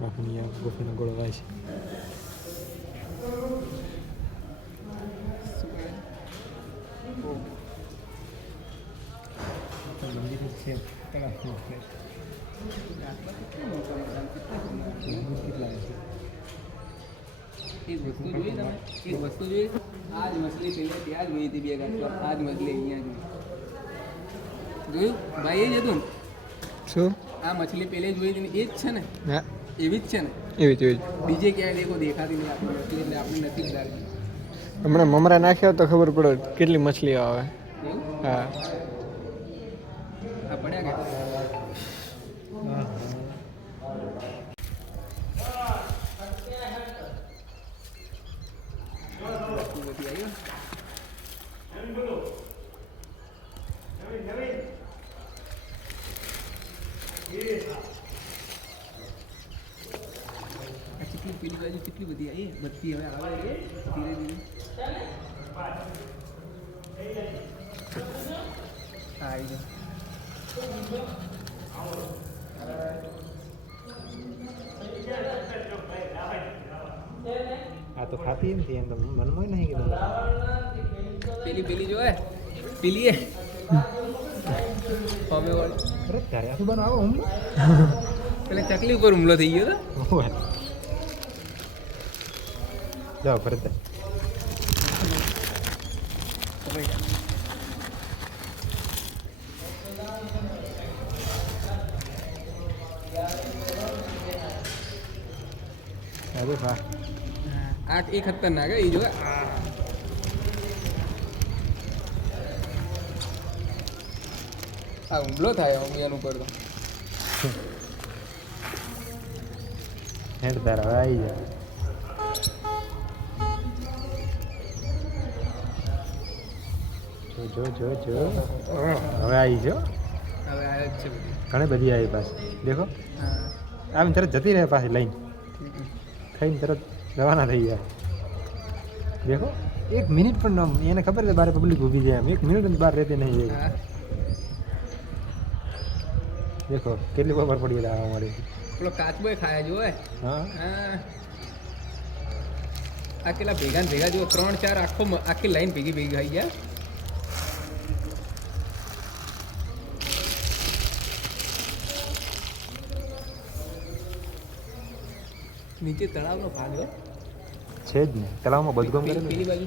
રાખવાની ગોફીનો ગોળો વાય છે. એક વસ્તુ જોઈ તમે, એક વસ્તુ જોઈ, આ જ મછલી પેલે ત્યાં જ જોઈ હતી 2 ગાંઠ, આ જ મછલી અહીંયા જોયું ભાઈ, એ જ હતું ને શું આ મછલી પેલે જોઈ હતી ને એ જ છે ને? હા એવી જ છે ને? એવી જ બીજે ક્યાંય દેખો દેખાતી નહીં આપણી મછલી, એટલે આપણે નથી લાગી. હમણાં મમરા નાખ્યા તો ખબર પડે કેટલી મછલીઓ આવે. એવું હા આ પડ્યા કે કેટલી પેલી બાજુ કેટલી બધી આવી બધી હવે આવે છે ધીરે ધીરે. આવી જાય. આ તો ખાતી નથી એમ તો મનમાં નહીં કે પેલી પેલી જોવે પેલી એ હવે વાળી અરે ત્યારે આ સુબાનો આવો હુમલો પેલા ચકલી ઉપર હુમલો થઈ ગયો હતો. જાઓ ભરત અરે વાહ આ એ ખતરનાક હે એ જો આ હુમલો થાય અમિયાન ઉપર તો હેડ તારા હવે આવી જાય. જો જો જો હવે આવી જો હવે આ જ છે બધી. ઘણી બધી આવી પાછી દેખો હા આમ તરત જતી રહે પાછી લઈને ખાઈને તરત રવાના થઈ જાય. દેખો 1 મિનિટ પણ ન એને ખબર છે બારે પબ્લિક ઊભી જાય એમ 1 મિનિટ બહાર રહેતી નહીં જાય. હા દેખો કેટલી ખબર પડી ગયા આવવા મળી. પેલો કાચબોય ખાયા જોવે. હા હા આ કેટલા ભેગા ને ભેગા જુઓ 3-4 આખી લાઈન ભેગી ભેગી ખાઈ ગયા. નીચે તળાવનો ભાગ છે જ ને તળાવમાં બધું પેલી બાજુ